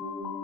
Thank you.